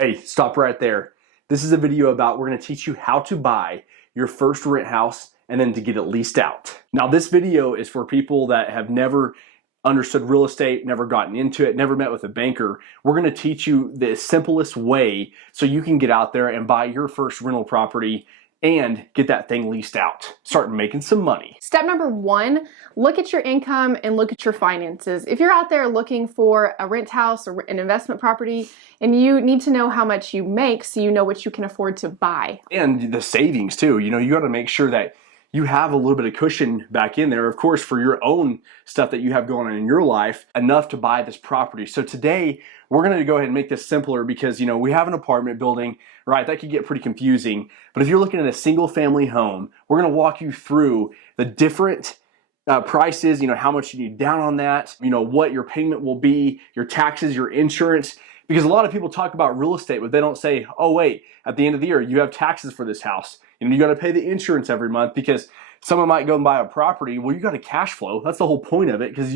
Hey, stop right there. This is a video about we're going to teach you how to buy your first rent house and then to get it leased out. Now, this video is for people that have never understood real estate, never gotten into it, never met with a banker. We're going to teach you the simplest way so you can get out there and buy your first rental property and get that thing leased out. Start making some money. Step number one, look at your income and look at your finances. If you're out there looking for a rent house or an investment property, and you need to know how much you make so you know what you can afford to buy. And the savings too. You know, you got to make sure that you have a little bit of cushion back in there, of course, for your own stuff that you have going on in your life, enough to buy this property. So today, we're going to go ahead and make this simpler because, you know, we have an apartment building, right? That could get pretty confusing. But if you're looking at a single family home, we're going to walk you through the different prices, you know, how much you need down on that, you know, what your payment will be, your taxes, your insurance. Because a lot of people talk about real estate, but they don't say, oh wait, at the end of the year, you have taxes for this house. You know, you got to pay the insurance every month because someone might go and buy a property. Well, you got to cash flow. That's the whole point of it, because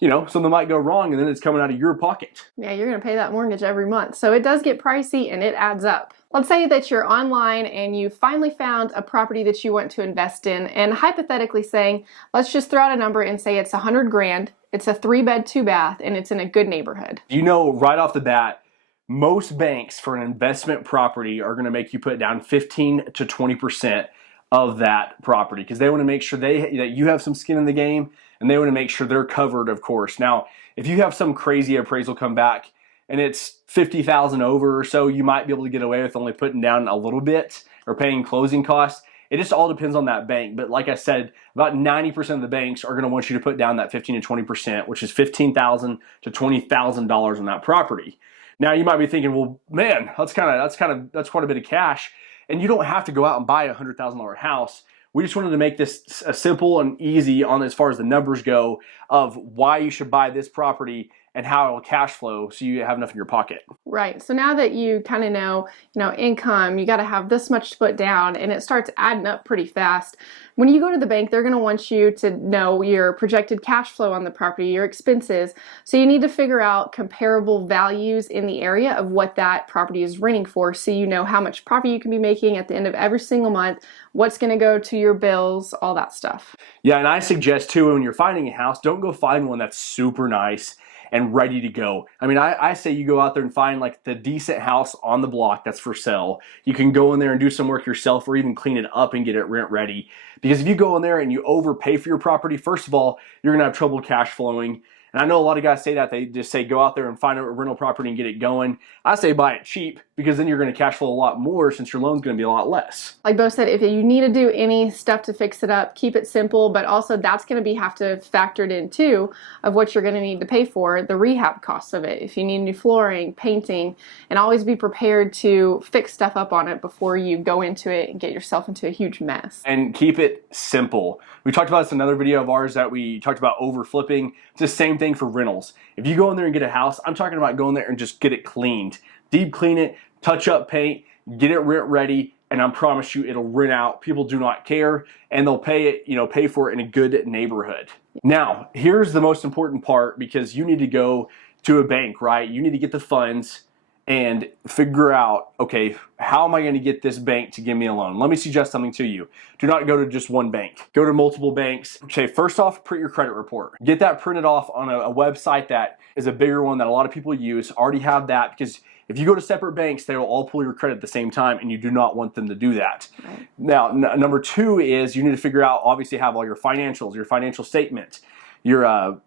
you know, something might go wrong and then it's coming out of your pocket. Yeah, you're going to pay that mortgage every month. So it does get pricey and it adds up. Let's say that you're online and you finally found a property that you want to invest in, and hypothetically saying, let's just throw out a number and say it's 100 grand. It's a 3-bed, 2-bath, and it's in a good neighborhood. You know, right off the bat, most banks for an investment property are going to make you put down 15 to 20% of that property because they want to make sure that you have some skin in the game, and they want to make sure they're covered, of course. Now, if you have some crazy appraisal come back and it's 50,000 over or so, you might be able to get away with only putting down a little bit or paying closing costs. It just all depends on that bank. But like I said, about 90% of the banks are going to want you to put down that 15 to 20%, which is $15,000 to $20,000 on that property. Now you might be thinking, well, man, that's quite a bit of cash, and you don't have to go out and buy a $100,000 house. We just wanted to make this simple and easy on as far as the numbers go of why you should buy this property and how it will cash flow so you have enough in your pocket. Right. So now that you kind of know, income, you got to have this much to put down, and it starts adding up pretty fast. When you go to the bank, they're going to want you to know your projected cash flow on the property, your expenses. So you need to figure out comparable values in the area of what that property is renting for, so you know how much profit you can be making at the end of every single month, what's going to go to your bills, all that stuff. Yeah, and I suggest too, when you're finding a house, don't go find one that's super nice and ready to go. I mean, I say you go out there and find like the decent house on the block that's for sale. You can go in there and do some work yourself or even clean it up and get it rent ready. Because if you go in there and you overpay for your property, first of all, you're gonna have trouble cash flowing. And I know a lot of guys say that. They just say go out there and find a rental property and get it going. I say buy it cheap because then you're going to cash flow a lot more since your loan's going to be a lot less. Like Bo said, if you need to do any stuff to fix it up, keep it simple, but also that's going to have to factored in too of what you're going to need to pay for, the rehab costs of it. If you need new flooring, painting, and always be prepared to fix stuff up on it before you go into it and get yourself into a huge mess. And keep it simple. We talked about this in another video of ours that we talked about over flipping. It's the same thing for rentals. If you go in there and get a house, I'm talking about going there and just get it cleaned. Deep clean it, touch up paint, get it rent ready, and I promise you it'll rent out. People do not care, and they'll pay for it in a good neighborhood. Now, here's the most important part, because you need to go to a bank, right? You need to get the funds and figure out, okay, how am I going to get this bank to give me a loan? Let me suggest something to you. Do not go to just one bank. Go to multiple banks. Okay, first off, print your credit report. Get that printed off on a website that is a bigger one that a lot of people use. Already have that, because if you go to separate banks, they will all pull your credit at the same time, and you do not want them to do that. Right. Now, number two is you need to figure out, obviously have all your financials, your financial statement, your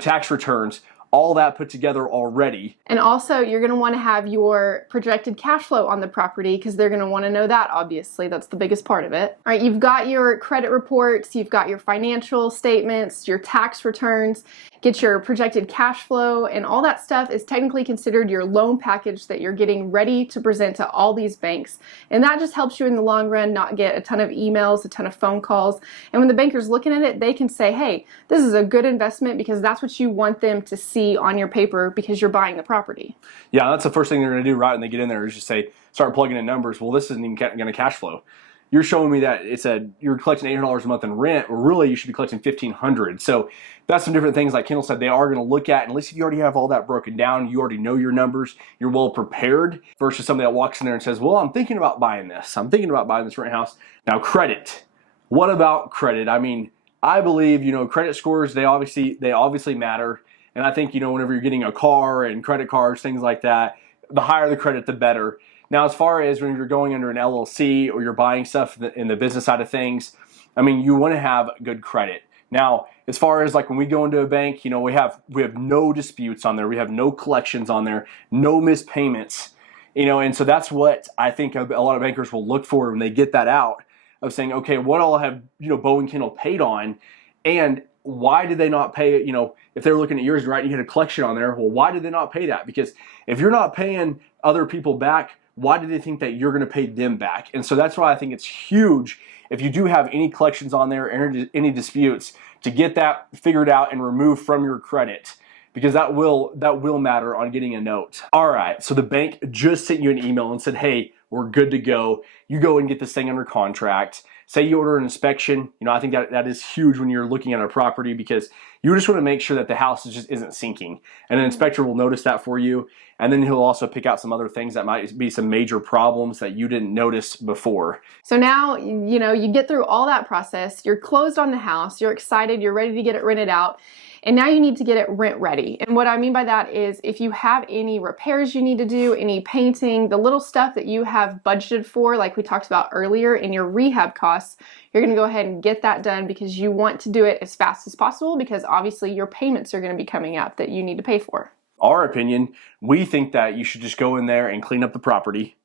tax returns, all that put together already. And also, you're going to want to have your projected cash flow on the property, because they're going to want to know that, obviously. That's the biggest part of it. All right, you've got your credit reports, you've got your financial statements, your tax returns, get your projected cash flow, and all that stuff is technically considered your loan package that you're getting ready to present to all these banks. And that just helps you in the long run not get a ton of emails, a ton of phone calls. And when the banker's looking at it, they can say, hey, this is a good investment, because that's what you want them to see on your paper, because you're buying the property. Yeah, that's the first thing they're going to do right when they get in there, is just start plugging in numbers. Well, this isn't even going to cash flow. you're showing me that it said you're collecting $800 a month in rent. Really, you should be collecting $1,500. So that's some different things, like Kendall said, they are going to look at. And at least if you already have all that broken down, you already know your numbers, you're well prepared, versus somebody that walks in there and says, well, I'm thinking about buying this. I'm thinking about buying this rent house. Now, credit. What about credit? I mean, I believe, credit scores, they obviously matter. And I think, whenever you're getting a car and credit cards, things like that, the higher the credit, the better. Now, as far as when you're going under an LLC or you're buying stuff in the business side of things, I mean, you want to have good credit. Now, as far as like when we go into a bank, we have no disputes on there. We have no collections on there, no missed payments, and so that's what I think a lot of bankers will look for when they get that out of saying, okay, what all have, Bo and Kendall paid on, and why did they not pay it? If they're looking at yours, right, you had a collection on there, well, why did they not pay that? Because if you're not paying other people back, why do they think that you're going to pay them back? And so that's why I think it's huge, if you do have any collections on there, any disputes, to get that figured out and removed from your credit, because that will matter on getting a note. All right, so the bank just sent you an email and said, hey, we're good to go. You go and get this thing under contract. Say you order an inspection. I think that is huge when you're looking at a property, because you just want to make sure that the house just isn't sinking. And an inspector will notice that for you. And then he'll also pick out some other things that might be some major problems that you didn't notice before. So now, you get through all that process. You're closed on the house. You're excited. You're ready to get it rented out. And now you need to get it rent ready. And what I mean by that is, if you have any repairs you need to do, any painting, the little stuff that you have budgeted for, like we talked about earlier, in your rehab costs, you're gonna go ahead and get that done, because you want to do it as fast as possible, because obviously your payments are gonna be coming up that you need to pay for. Our opinion, we think that you should just go in there and clean up the property,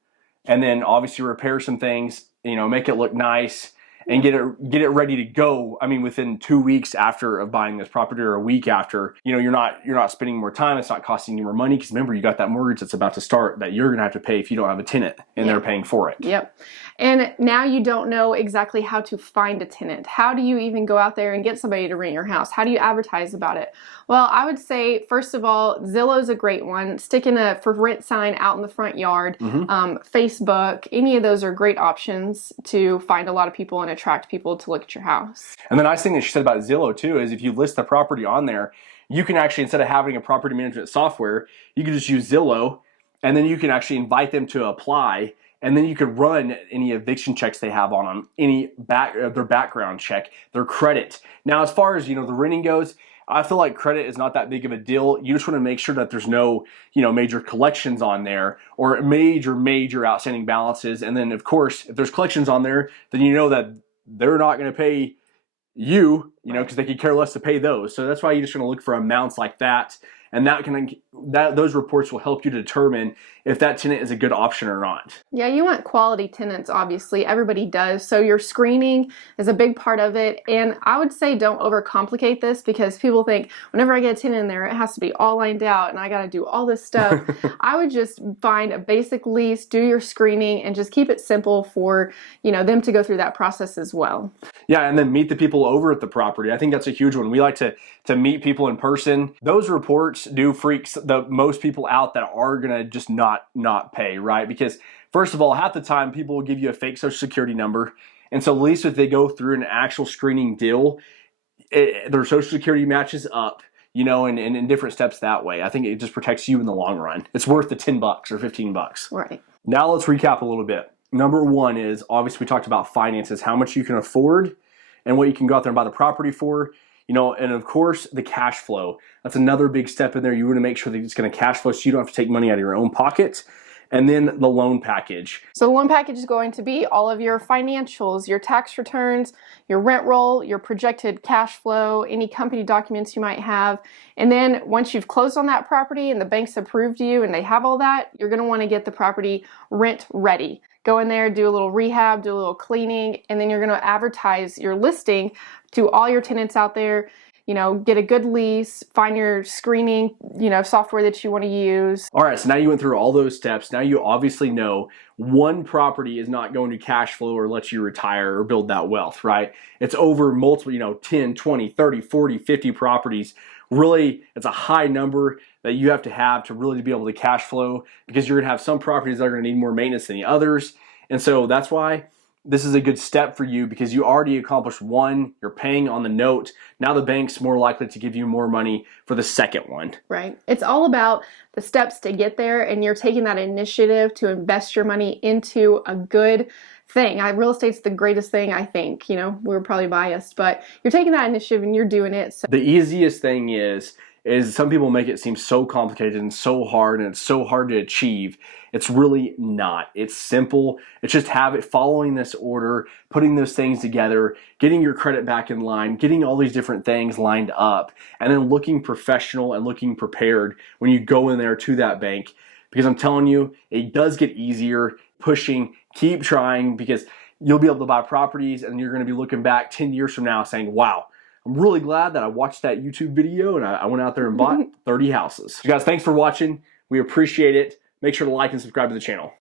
and then obviously repair some things, make it look nice, and get it ready to go. I mean, within 2 weeks after of buying this property, or a week after, you're not spending more time. It's not costing you more money, because remember, you got that mortgage that's about to start that you're gonna have to pay if you don't have a tenant and they're paying for it. Yep. And now you don't know exactly how to find a tenant. How do you even go out there and get somebody to rent your house? How do you advertise about it? Well, I would say, first of all, Zillow's a great one. Sticking a for rent sign out in the front yard, Facebook, any of those are great options to find a lot of people and attract people to look at your house. And the nice thing that she said about Zillow too is, if you list the property on there, you can actually, instead of having a property management software, you can just use Zillow, and then you can actually invite them to apply. And then you could run any eviction checks they have on them, their background check, their credit. Now, as far as the renting goes, I feel like credit is not that big of a deal. You just want to make sure that there's no major collections on there, or major outstanding balances. And then, of course, if there's collections on there, then you know that they're not going to pay you, because they could care less to pay those. So that's why you just want to look for amounts like that. And those reports will help you determine if that tenant is a good option or not. Yeah, you want quality tenants, obviously. Everybody does. So your screening is a big part of it. And I would say don't overcomplicate this, because people think whenever I get a tenant in there, it has to be all lined out and I got to do all this stuff. I would just find a basic lease, do your screening, and just keep it simple for them to go through that process as well. Yeah, and then meet the people over at the property. I think that's a huge one. We like to meet people in person. Those reports do freak the most people out that are gonna just not pay, right? Because first of all, half the time people will give you a fake social security number, and so at least if they go through an actual screening deal, their social security matches up, and in different steps that way. I think it just protects you in the long run. It's worth the $10 or $15. Right. Now let's recap a little bit. Number one is, obviously we talked about finances, how much you can afford and what you can go out there and buy the property for. And of course, the cash flow. That's another big step in there. You want to make sure that it's going to cash flow so you don't have to take money out of your own pocket. And then the loan package. So the loan package is going to be all of your financials, your tax returns, your rent roll, your projected cash flow, any company documents you might have. And then once you've closed on that property and the bank's approved you and they have all that, you're going to want to get the property rent ready. Go in there, do a little rehab, do a little cleaning, and then you're going to advertise your listing to all your tenants out there. Get a good lease, find your screening, software that you want to use. All right, so now you went through all those steps. Now you obviously know one property is not going to cash flow or let you retire or build that wealth, right? It's over multiple, 10, 20, 30, 40, 50 properties. Really, it's a high number that you have to really be able to cash flow, because you're going to have some properties that are going to need more maintenance than the others. And so that's why this is a good step for you because you already accomplished one, you're paying on the note. Now the bank's more likely to give you more money for the second one. Right. It's all about the steps to get there, and you're taking that initiative to invest your money into a good thing. Real estate's the greatest thing, I think. You know, we're probably biased, but you're taking that initiative and you're doing it. So the easiest thing is some people make it seem so complicated and so hard, and it's so hard to achieve. It's really not. It's simple. It's just following this order, putting those things together, getting your credit back in line, getting all these different things lined up, and then looking professional and looking prepared when you go in there to that bank. Because I'm telling you, it does get easier. Pushing, keep trying, because you'll be able to buy properties and you're going to be looking back 10 years from now saying, wow, I'm really glad that I watched that YouTube video and I went out there and bought 30 houses. So guys, thanks for watching. We appreciate it. Make sure to like and subscribe to the channel.